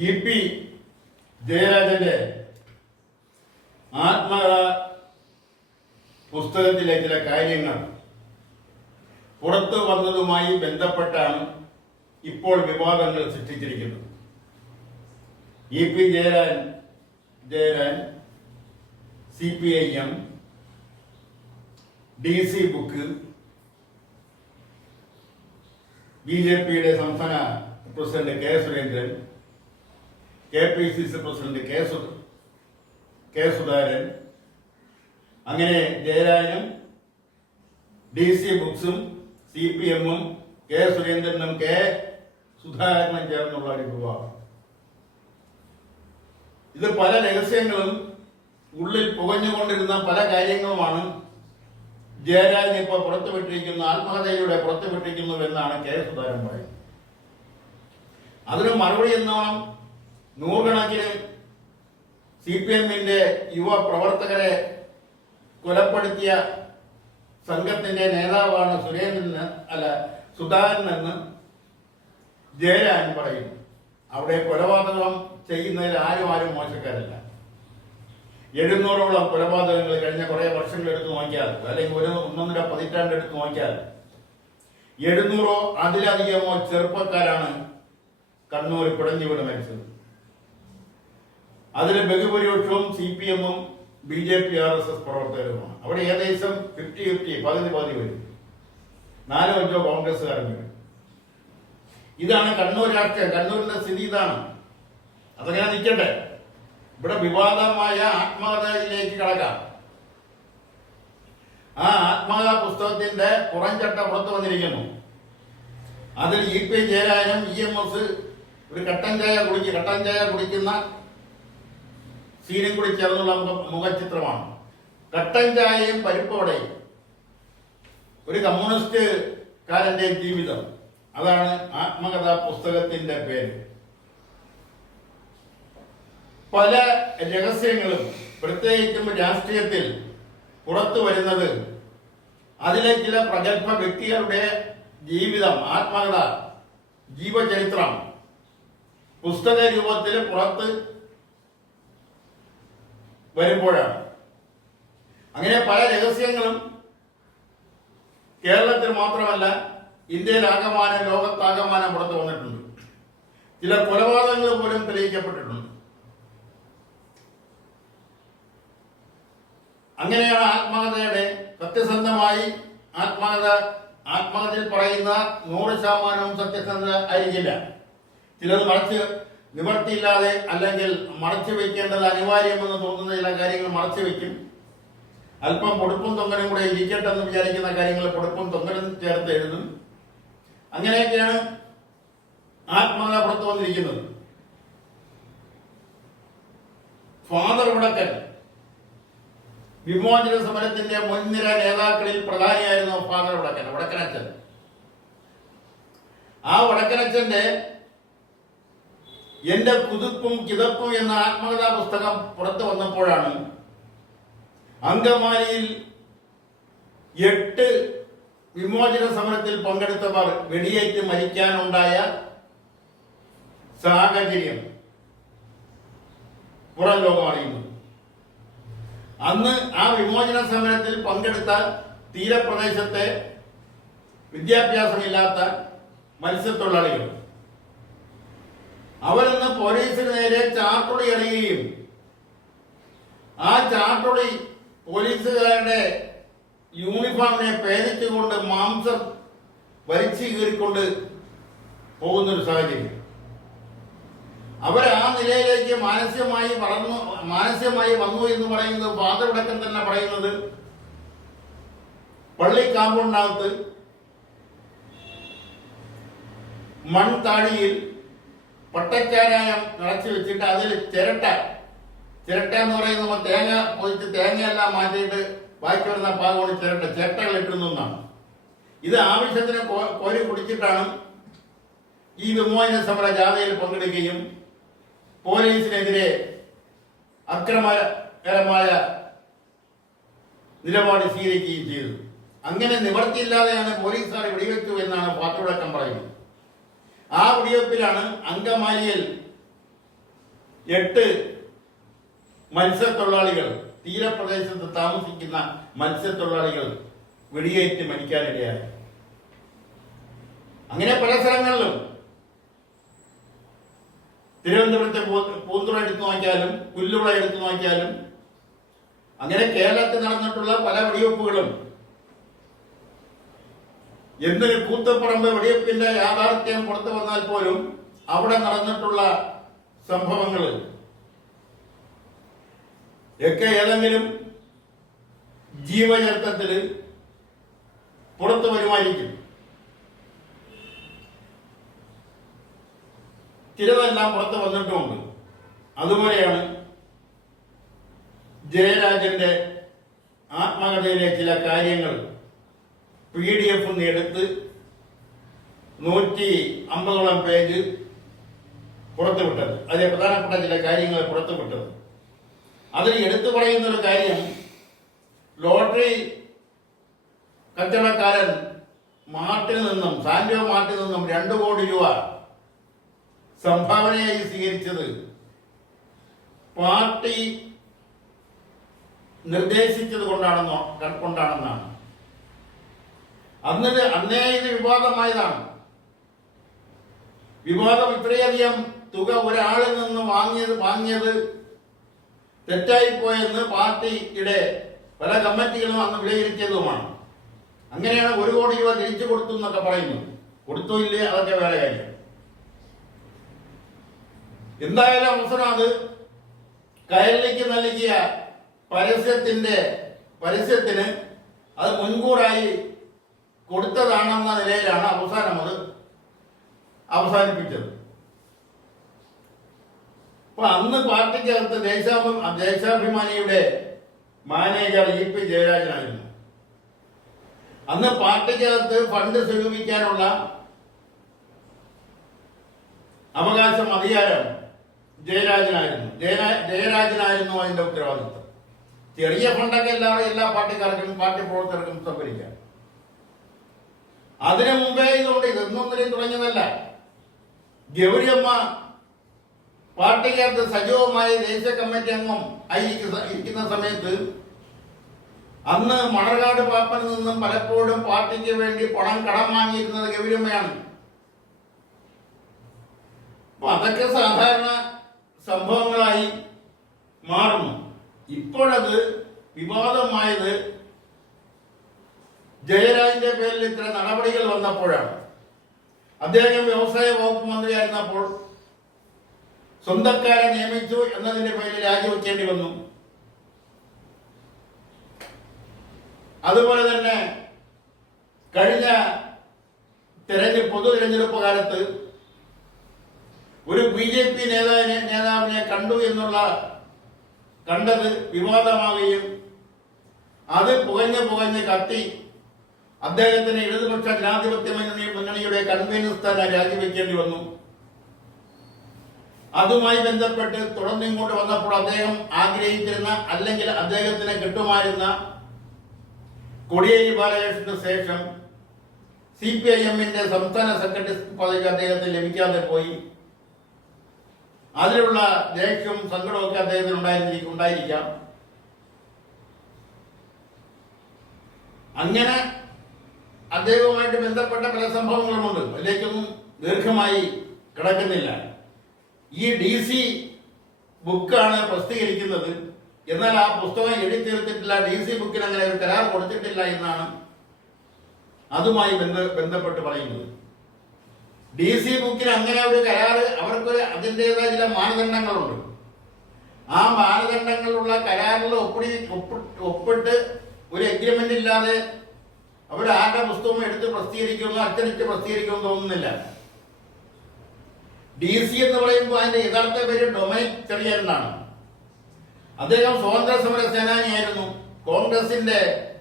EP. ജയരാജന്റെ ആത്മകഥ പുസ്തകത്തിലെ ചില കാര്യങ്ങൾ പുറത്തു വന്നതുമായി ബന്ധപ്പെട്ടാണ് ഇപ്പോൾ വിവാദങ്ങൾ സൃഷ്ടിച്ചിരിക്കുന്നത്. E P. Jayarajan CPIM, DC book, BJPയുടെ സംസ്ഥാന president K Surendran, KPCC president K Sudhakaran, അങ്ങനെ ജയരാജനും DC ബുക്സും CPM-ഉം കെ സുരേന്ദ്രനും കെ സുധാകരനും ചേർന്നുള്ള ഒരു വിവാദം. ഇത് പല രഹസ്യങ്ങളും ഉള്ളിൽ പുകഞ്ഞുകൊണ്ടിരുന്ന പല കാര്യങ്ങളുമാണ് ജയരാജൻ ഇപ്പോൾ പുറത്തുവിട്ടിരിക്കുന്ന ആത്മകഥയിലൂടെ പുറത്തുവിട്ടിരിക്കുന്നു എന്നാണ് കെ സുധാകരൻ പറയുന്നത്. അതിന് മറുപടി എന്നോണം നൂറുകണക്കിന് CPM-ന്റെ യുവ പ്രവർത്തകരെ കൊലപ്പെടുത്തിയ സംഘത്തിന്റെ നേതാവാണ് സുധാകരൻ എന്ന് ജയരാജൻ പറയുന്നു. അവിടെ കൊലപാതകം ചെയ്യുന്നതിൽ ആരും മോശക്കാരല്ല. 700ഓളം കൊലപാതകങ്ങൾ കഴിഞ്ഞ കുറെ വർഷങ്ങൾ എടുത്ത് നോക്കിയാൽ, അല്ലെങ്കിൽ ഒന്നൊന്നര പതിറ്റാണ്ട് എടുത്ത് നോക്കിയാൽ 700 അതിലധികമോ ചെറുപ്പക്കാരാണ് കണ്ണൂർ പിടഞ്ഞു വീണ് മരിച്ചത്. അതിൽ ബഹുഭൂരിപക്ഷവും CPM-ഉം BJP RSS പ്രവർത്തകരുമാണ്. അവിടെ ഏകദേശം 50-50 പകുതി വരും. 4-5 കോൺഗ്രസ്സുകാരും വരും. ഇതാണ് കണ്ണൂർ രാഷ്ട്രീയം. കണ്ണൂരിന്റെ സ്ഥിതി ഇതാണ്. അതങ്ങനെ നിൽക്കട്ടെ. ഇവിടെ വിവാദമായ ആത്മകഥയിലേക്ക് കടക്കാം. ആ ആത്മകഥാ പുസ്തകത്തിന്റെ പുറംചട്ട പുറത്തു വന്നിരിക്കുന്നു. അതിൽ ഇ.പി. ജയരാജനും EMS ഒരു കട്ടൻ ചായ കുടിക്കുന്ന സീനും കൂടി ചേർന്നുള്ള മുഖചിത്രമാണ്. കട്ടൻ ചായയും പരിപ്പോടെയും ഒരു കമ്മ്യൂണിസ്റ്റുകാരന്റെ ജീവിതം, അതാണ് ആത്മകഥാ പുസ്തകത്തിന്റെ പേര്. പല രഹസ്യങ്ങളും പ്രത്യേകിച്ചും രാഷ്ട്രീയത്തിൽ പുറത്തു വരുന്നത് അതിലെ ചില പ്രഗത്ഭ വ്യക്തികളുടെ ജീവിതം, ആത്മകഥ, ജീവചരിത്രം പുസ്തക രൂപത്തിൽ പുറത്ത് വരുമ്പോഴാണ്. അങ്ങനെ പല രഹസ്യങ്ങളും കേരളത്തിൽ മാത്രമല്ല ഇന്ത്യയിലാകമാനം ലോകത്താകമാനം പുറത്തു വന്നിട്ടുണ്ട്. ചില കൊലപാതകങ്ങൾ പോലും തെളിയിക്കപ്പെട്ടിട്ടുണ്ട്. അങ്ങനെയാണ് ആത്മകഥയുടെ സത്യസന്ധമായി ആത്മകഥയിൽ പറയുന്ന 100% സത്യസന്ധത ആയിരിക്കില്ല. ചിലത് മറച്ച് നിവർത്തിയില്ലാതെ അല്ലെങ്കിൽ മറച്ചു വെക്കേണ്ടത് അനിവാര്യമെന്ന് തോന്നുന്ന ചില കാര്യങ്ങൾ മറച്ചു വെക്കും. അല്പം പൊടുപ്പും തൊങ്ങലും കൂടെ ഇരിക്കട്ടെ എന്ന് വിചാരിക്കുന്ന കാര്യങ്ങൾ പൊടുപ്പും തൊങ്ങലും ചേർത്ത് എഴുതും. അങ്ങനെയൊക്കെയാണ് ആത്മകഥ പുറത്തു വന്നിരിക്കുന്നത്. ഫാദർ വടക്കൻ വിമോചന സമരത്തിന്റെ മുൻനിര നേതാക്കളിൽ പ്രധാനിയായിരുന്നു ഫാദർ വടക്കനച്ചൻ. ആ വടക്കനച്ചന്റെ എന്റെ കുതിപ്പും കിതപ്പും എന്ന ആത്മകഥാ പുസ്തകം പുറത്തു വന്നപ്പോഴാണ് അങ്കമാലിയിൽ 8 വിമോചന സമരത്തിൽ പങ്കെടുത്തവർ വെടിയേറ്റ് മരിക്കാനുണ്ടായ സാഹചര്യം പുറം ലോകം അറിയുന്നത്. അന്ന് ആ വിമോചന സമരത്തിൽ പങ്കെടുത്ത തീരപ്രദേശത്തെ വിദ്യാഭ്യാസമില്ലാത്ത മത്സ്യത്തൊഴിലാളികൾ, അവരന്ന് പോലീസിന് നേരെ ചാട്ടുളി എറിയുകയും ആ ചാട്ടുളി പോലീസുകാരുടെ യൂണിഫോമിനെ പേദിച്ചുകൊണ്ട് മാംസം വലിച്ചു കീറിക്കൊണ്ട് പോകുന്നൊരു സാഹചര്യം. അവർ ആ നിലയിലേക്ക് മാനസികമായി വന്നു എന്ന് പറയുന്നത് ഫാദർ വടക്കൻ തന്നെ പറയുന്നത് പള്ളി കാമ്പൗണ്ടിനകത്ത് മൺതാഴിയിൽ പട്ടച്ചാരായം നിറച്ചു വെച്ചിട്ട് അതിൽ ചിരട്ട എന്ന് പറയുമ്പോൾ തേങ്ങ പൊതിച്ച് തേങ്ങയെല്ലാം മാറ്റിയിട്ട് ബാക്കി വരുന്ന പാകോട് ചിരട്ടകൾ ഇട്ടുന്നതാണ്. ഇത് ആവശ്യത്തിന് കോരി കുടിച്ചിട്ടാണ് ഈ വിമോചന സമര ജാഥയിൽ പങ്കെടുക്കുകയും പോലീസിനെതിരെ അക്രമകരമായ നിലപാട് സ്വീകരിക്കുകയും ചെയ്തു. അങ്ങനെ നിവർത്തിയില്ലാതെയാണ് പോലീസുകാർ വെടിവെച്ചു എന്നാണ് ഫാദർ വടക്കൻ പറയുന്നത്. ആ വെടിവെപ്പിലാണ് അങ്കമാലിയിൽ 8 മത്സ്യത്തൊഴിലാളികൾ, തീരപ്രദേശത്ത് താമസിക്കുന്ന മത്സ്യത്തൊഴിലാളികൾ വെടിയേറ്റ് മരിക്കാനിടയായി. അങ്ങനെ പല സ്ഥലങ്ങളിലും തിരുവനന്തപുരത്തെ പൂന്തുറ എടുത്തു നോക്കിയാലും പുല്ലുവിള എടുത്തു നോക്കിയാലും അങ്ങനെ കേരളത്തിൽ നടന്നിട്ടുള്ള പല വെടിവെപ്പുകളും എന്തൊരു കൂത്തപ്പറമ്പ് വെടിവെപ്പിന്റെ യാഥാർത്ഥ്യം പുറത്തു വന്നാൽ പോലും അവിടെ നടന്നിട്ടുള്ള സംഭവങ്ങൾ ഒക്കെ ഏതെങ്കിലും ജീവചരിത്രത്തിൽ പുറത്തു വരുമായിരിക്കും. ചിലതെല്ലാം പുറത്ത് വന്നിട്ടുമുണ്ട്. അതുപോലെയാണ് ജയരാജന്റെ ആത്മകഥയിലെ ചില കാര്യങ്ങൾ PDF എടുത്ത് 150ഓളം പേജ് പുറത്തുവിട്ടത്. അതിലെ പ്രധാനപ്പെട്ട ചില കാര്യങ്ങൾ പുറത്തുവിട്ടത്. അതിൽ എടുത്തു പറയുന്ന ഒരു കാര്യം, ലോട്ടറി കച്ചവടക്കാരൻ സാന്റോ മാർട്ടിൽ നിന്നും 2 കോടി രൂപ സംഭാവനയായി സ്വീകരിച്ചത് പാർട്ടി നിർദ്ദേശിച്ചത് കൊണ്ടാണെന്നാണ്. അന്നേ ഇത് വിവാദമായതാണ്. വിവാദം ഇത്രയധികം തുക ഒരാളിൽ നിന്ന് വാങ്ങിയത് തെറ്റായിപ്പോയെന്ന് പാർട്ടിയുടെ പല കമ്മിറ്റികളും അന്ന് വിലയിരുത്തിയതുമാണ്. അങ്ങനെയാണ് 1 കോടി രൂപ തിരിച്ചു കൊടുത്തു എന്നൊക്കെ പറയുന്നത്. കൊടുത്തോ ഇല്ലേ അതൊക്കെ വേറെ കാര്യം. എന്തായാലും അവസരം അത് കൈരളിക്ക് നൽകിയ പരസ്യത്തിന് അത് മുൻകൂറായി കൊടുത്തതാണെന്ന നിലയിലാണ് അവസാനിപ്പിച്ചത്. അപ്പൊ അന്ന് പാർട്ടിക്കകത്ത് ദേശാഭിമാനിയുടെ മാനേജർ EP ജയരാജനായിരുന്നു. അന്ന് പാർട്ടിക്കകത്ത് ഫണ്ട് സ്വരൂപിക്കാനുള്ള അധികാരം ജയരാജനായിരുന്നു അതിന്റെ ഉത്തരവാദിത്വം. ചെറിയ ഫണ്ടൊക്കെ എല്ലാ പാർട്ടിക്കാർക്കും പാർട്ടി പ്രവർത്തകർക്കും സംഭരിക്കാം. അതിനു മുമ്പേ ഇതൊന്നും തുടങ്ങിയതല്ല. ഗൗരിയമ്മ പാർട്ടിക്കകത്ത് സജീവമായി ദേശീയ കമ്മിറ്റി അംഗം ഇരിക്കുന്ന സമയത്ത് അന്ന് മണർകാട് പാപ്പനിൽ നിന്നും പലപ്പോഴും പാർട്ടിക്ക് വേണ്ടി കടം വാങ്ങിയിരുന്നത് ഗൗരിയമ്മയാണ്. അപ്പൊ അതൊക്കെ സാധാരണ സംഭവങ്ങളായി മാറുന്നു. ഇപ്പോഴത് വിവാദമായത് ജയരാജന്റെ പേരിൽ ഇത്ര നടപടികൾ വന്നപ്പോഴാണ്. അദ്ദേഹം വ്യവസായ വകുപ്പ് മന്ത്രിയായിരുന്നപ്പോൾ സ്വന്തക്കാരെ നിയമിച്ചു എന്നതിന്റെ പേരിൽ രാജിവെക്കേണ്ടി വന്നു. അതുപോലെ തന്നെ കഴിഞ്ഞ പൊതു തെരഞ്ഞെടുപ്പ് കാലത്ത് ഒരു BJP നേതാവിനെ കണ്ടത് വിവാദമാവുകയും അത് പുകഞ്ഞ് കത്തി അദ്ദേഹത്തിന് ഇടതുപക്ഷ ജനാധിപത്യ മുന്നണിയുടെ കൺവീനർ സ്ഥാനം രാജിവെക്കേണ്ടി വന്നു. അതുമായി ബന്ധപ്പെട്ട് തുടർന്നിങ്ങോട്ട് വന്നപ്പോൾ അദ്ദേഹം ആഗ്രഹിച്ചിരുന്ന അല്ലെങ്കിൽ അദ്ദേഹത്തിന് കിട്ടുമായിരുന്ന കോടിയേരി ബാലകൃഷ്ണന് ശേഷം CPIM-ന്റെ സംസ്ഥാന സെക്രട്ടറി പദവി അദ്ദേഹത്തിന് ലഭിക്കാതെ പോയി. അതിലുള്ള ദേഷ്യവും സങ്കടമൊക്കെ അദ്ദേഹത്തിന് ഉണ്ടായിരിക്കാം. അങ്ങനെ അദ്ദേഹവുമായിട്ട് ബന്ധപ്പെട്ട പല സംഭവങ്ങളുമുണ്ട്. അതിലേക്കൊന്നും ദീർഘമായി കിടക്കുന്നില്ല. ഈ DC ബുക്കാണ് പ്രസിദ്ധീകരിക്കുന്നത്. എന്നാൽ ആ പുസ്തകം എഴുതി തീർത്തിട്ടില്ല. DC ബുക്കിന് അങ്ങനെ ഒരു കരാർ കൊടുത്തിട്ടില്ല എന്നാണ് അതുമായി ബന്ധപ്പെട്ട് പറയുന്നത്. DC ബുക്കിന് അങ്ങനെ ഒരു കരാറ് അവർക്ക് അതിൻ്റെതായ ചില മാനദണ്ഡങ്ങളുണ്ട്. ആ മാനദണ്ഡങ്ങളുള്ള കരാറിൽ ഒപ്പിട്ട് ഒരു എഗ്രിമെന്റ് ഇല്ലാതെ അവർ ആരുടെ പുസ്തകം എടുത്ത് പ്രസിദ്ധീകരിക്കുമെന്നോ അച്ചടിച്ച് പ്രസിദ്ധീകരിക്കുമെന്ന് തോന്നുന്നില്ല. DC എന്ന് പറയുമ്പോൾ അതിന്റെ യഥാർത്ഥ പേര് ഡൊമിനിക് ചെറിയൻ എന്നാണ്. അദ്ദേഹം സ്വാതന്ത്ര്യ സമര സേനാനിയായിരുന്നു. കോൺഗ്രസിന്റെ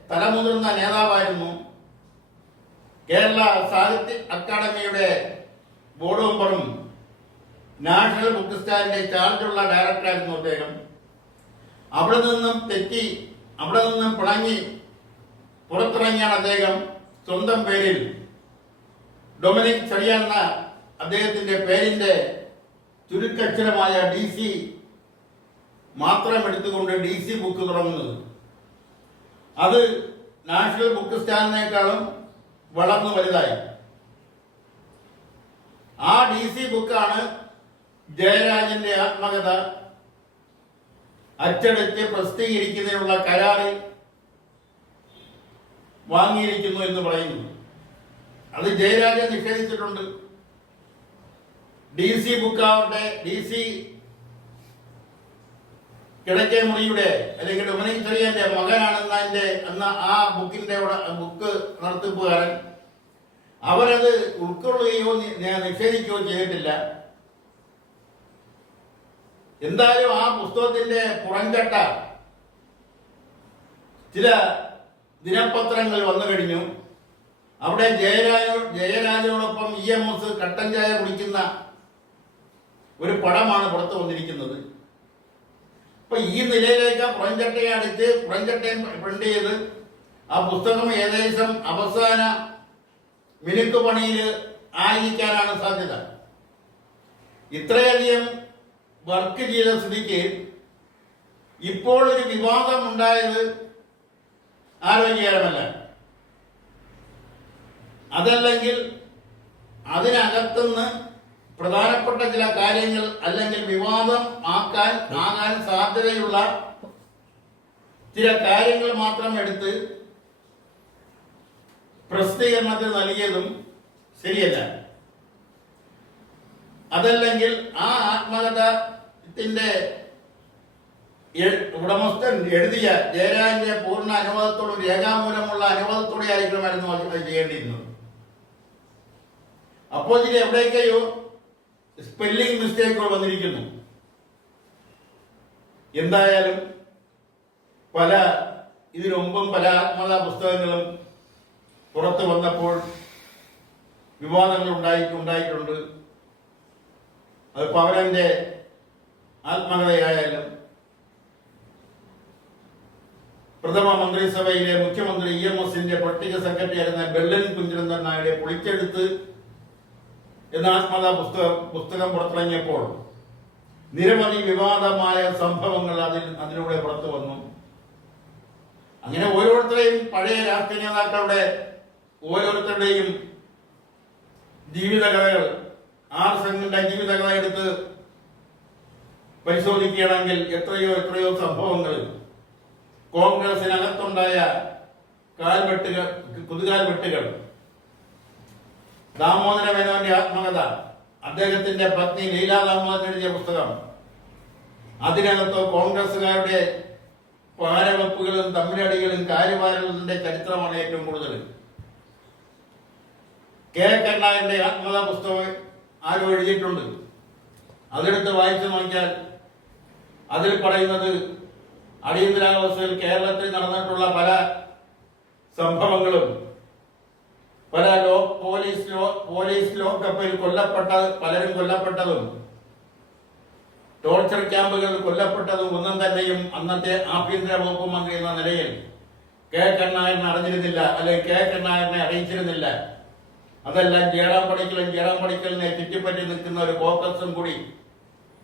തലമുതിർന്ന നേതാവായിരുന്നു. കേരള സാഹിത്യ അക്കാദമിയുടെ ബോർഡ് മെമ്പറും നാഷണൽ ബുക്ക് സ്റ്റാളിന്റെ ചാർജുള്ള ഡയറക്ടറായിരുന്നു അദ്ദേഹം. അവിടെ നിന്നും പിണങ്ങി പുറത്തിറങ്ങിയാണ് അദ്ദേഹം സ്വന്തം പേരിൽ ഡൊമിനിക് ചെറിയൻ എന്ന അദ്ദേഹത്തിന്റെ പേരിന്റെ ചുരുക്കക്ഷരമായ DC മാത്രം എടുത്തുകൊണ്ട് DC ബുക്ക് തുടങ്ങുന്നത്. അത് നാഷണൽ ബുക്ക് സ്റ്റാൻഡിനേക്കാളും വളർന്നു വലുതായി. ആ DC ബുക്കാണ് ജയരാജന്റെ ആത്മകഥ അച്ചടിച്ച് പ്രസിദ്ധീകരിക്കുന്നതിനുള്ള കരാറിൽ വാങ്ങിയിരിക്കുന്നു എന്ന് പറയുന്നു. അത് ജയരാജൻ നിഷേധിച്ചിട്ടുണ്ട്. DC ബുക്കാവട്ടെ, DC കിഴക്കേ മുറിയുടെ അല്ലെങ്കിൽ ഡൊമിനിക് ചെറിയന്റെ മകനാണെന്നതിന്റെ അന്ന് ആ ബുക്ക് നടത്തിപ്പുകാരൻ അവരത് ഉൾക്കൊള്ളുകയോ നിഷേധിക്കുകയോ ചെയ്തിട്ടില്ല. എന്തായാലും ആ പുസ്തകത്തിന്റെ പുറംചട്ട ചില ദിനപത്രങ്ങൾ വന്നു കഴിഞ്ഞു. അവിടെ ജയരാജനോടൊപ്പം EMS കട്ടൻ ചായ കുടിക്കുന്ന ഒരു പടമാണ് പുറത്തു വന്നിരിക്കുന്നത്. അപ്പൊ ഈ നിലയിലേക്ക് പുറംചട്ടയെ അടിച്ച് പുറംചട്ടയും പ്രിന്റ് ചെയ്ത് ആ പുസ്തകം ഏകദേശം അവസാന മിനുക്ക് പണിയിൽ ആയിരിക്കാനാണ് സാധ്യത. ഇത്രയധികം വർക്ക് ചെയ്ത സ്ഥിതിക്ക് ഇപ്പോൾ ഒരു വിവാദം ഉണ്ടായത് ആരോഗ്യകരമല്ല. അതല്ലെങ്കിൽ അതിനകത്തുനിന്ന് പ്രധാനപ്പെട്ട ചില കാര്യങ്ങൾ അല്ലെങ്കിൽ വിവാദം ആകാൻ സാധ്യതയുള്ള ചില കാര്യങ്ങൾ മാത്രം എടുത്ത് പ്രസിദ്ധീകരണത്തിൽ നൽകിയതും ശരിയല്ല. അതല്ലെങ്കിൽ ആ ആത്മകഥത്തിന്റെ ഉടമസ്ഥൻ എഴുതിയ ജയരാജന്റെ പൂർണ്ണ അനുവാദത്തോടും രേഖാമൂലമുള്ള അനുവാദത്തോടെ ആയിരിക്കണമായിരുന്നു അത് ചെയ്യേണ്ടിയിരുന്നത്. അപ്പോൾ ഇതിൽ എവിടേക്കെയോ സ്പെല്ലിംഗ് മിസ്റ്റേക്കുകൾ വന്നിരിക്കുന്നു. എന്തായാലും ഇതിനു മുമ്പും പല ആത്മകഥാ പുസ്തകങ്ങളും പുറത്തു വന്നപ്പോൾ വിവാദങ്ങൾ ഉണ്ടായിട്ടുണ്ട്. അത് പവനന്റെ ആത്മകഥയായാലും പ്രഥമ മന്ത്രിസഭയിലെ മുഖ്യമന്ത്രി EMSന്റെ പട്ടിക സെക്രട്ടറി ആയിരുന്ന ബെല്ലൻ കുഞ്ചരന്തൻ നായരെ പൊളിച്ചെടുത്ത് എന്ന ആത്മകഥാ പുസ്തകം പുറത്തിറങ്ങിയപ്പോൾ നിരവധി വിവാദമായ സംഭവങ്ങൾ അതിലൂടെ പുറത്തു വന്നു. അങ്ങനെ ഓരോരുത്തരെയും പഴയ രാഷ്ട്രീയ നേതാക്കളുടെ ഓരോരുത്തരുടെയും ജീവിതകഥകൾ സംഘങ്ങളുടെ ജീവിതകഥ എടുത്ത് പരിശോധിക്കുകയാണെങ്കിൽ എത്രയോ സംഭവങ്ങൾ കോൺഗ്രസിനകത്തുണ്ടായ കുതുകാൽവെട്ടുകൾ, ദാമോദര മേനോന്റെ ആത്മകഥ, അദ്ദേഹത്തിന്റെ പത്നി ലീല ദാമോദരൻ എഴുതിയ പുസ്തകം, അതിനകത്തോ കോൺഗ്രസുകാരുടെ പാരവെപ്പുകളും തമ്മിലടികളും കാര്യവാരങ്ങളുടെ ചരിത്രമാണ് ഏറ്റവും കൂടുതൽ. K. കരുണാകരന്റെ ആത്മകഥാ പുസ്തകം ആരോ എഴുതിയിട്ടുണ്ട്. അതെടുത്ത് വായിച്ചു നോക്കിയാൽ അതിൽ പറയുന്നത് അടിയന്തരാവസ്ഥയിൽ കേരളത്തിൽ നടന്നിട്ടുള്ള പല സംഭവങ്ങളും, പല പോലീസ് ലോക്കപ്പിൽ പലരും കൊല്ലപ്പെട്ടതും, ടോർച്ചർ ക്യാമ്പുകളിൽ കൊല്ലപ്പെട്ടതും ഒന്നും തന്നെയും അന്നത്തെ ആഭ്യന്തര വകുപ്പ് മന്ത്രി എന്ന നിലയിൽ K. കരുണാകരൻ അറിഞ്ഞിരുന്നില്ല, അല്ലെങ്കിൽ K. കരുണാകരനെ അറിയിച്ചിരുന്നില്ല. അതെല്ലാം ജയറാം പണിക്കലിനെ ചുറ്റിപ്പറ്റി നിൽക്കുന്ന ഒരു കോൺഗ്രസും കൂടി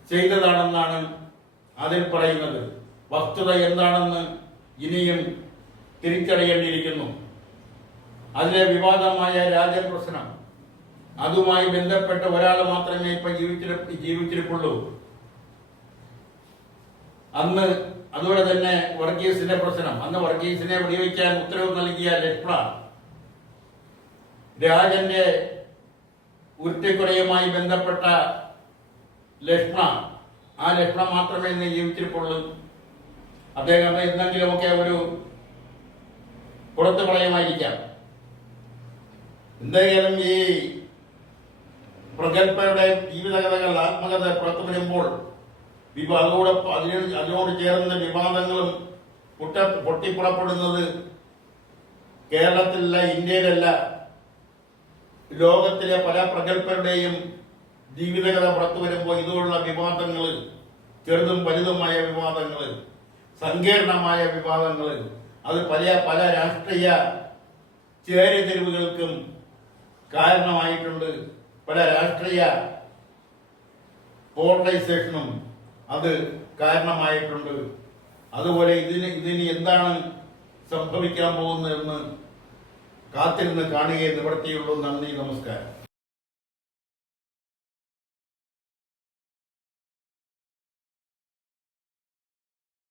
ചെയ്തതാണെന്നാണ് അതിൽ പറയുന്നത്. വസ്തുത എന്താണെന്ന് ഇനിയും തിരിച്ചറിയേണ്ടിയിരിക്കുന്നു. അതിലെ വിവാദമായ രാജൻ പ്രശ്നം, അതുമായി ബന്ധപ്പെട്ട ഒരാൾ മാത്രമേ ഇപ്പൊ ജീവിച്ചിരിപ്പുള്ളൂ. അന്ന് അതുപോലെ തന്നെ വർഗീസിന്റെ പ്രശ്നം, അന്ന് വർഗീസിനെ വെടിവെക്കാൻ ഉത്തരവ് നൽകിയ ലക്ഷ്മ, രാജന്റെ ഉരുട്ടിക്കൊലയുമായി ബന്ധപ്പെട്ട ലക്ഷ്മ, ആ ലക്ഷ്മ മാത്രമേ ഇന്ന് ജീവിച്ചിരിപ്പുള്ളൂ. അദ്ദേഹം എന്തെങ്കിലുമൊക്കെ ഒരു പുറത്തു കളയുമായിരിക്കാം. എന്തായാലും ഈ പ്രഗത്ഭയുടെ ജീവിതകഥകൾ, ആത്മകഥ പുറത്തു വരുമ്പോൾ അതിനോട് ചേർന്ന വിവാദങ്ങളും പൊട്ടിപ്പുറപ്പെടുന്നത് കേരളത്തിലല്ല, ഇന്ത്യയിലല്ല, ലോകത്തിലെ പല പ്രഗത്ഭരുടെയും ജീവിതകഥ പുറത്തു വരുമ്പോൾ ഇതുപോലുള്ള വിവാദങ്ങൾ, ചെറുതും വലുതുമായ വിവാദങ്ങൾ, സങ്കീർണമായ വിവാദങ്ങൾ, അത് പല രാഷ്ട്രീയ ചേരിതിരിവുകൾക്കും കാരണമായിട്ടുണ്ട്. പല രാഷ്ട്രീയ പോളറൈസേഷനും അത് കാരണമായിട്ടുണ്ട്. അതുപോലെ ഇതിനി എന്താണ് സംഭവിക്കാൻ പോകുന്നതെന്ന് കാത്തിരുന്ന് കാണുകയെ നിവർത്തിയുള്ളൂ. നന്ദി, നമസ്കാരം.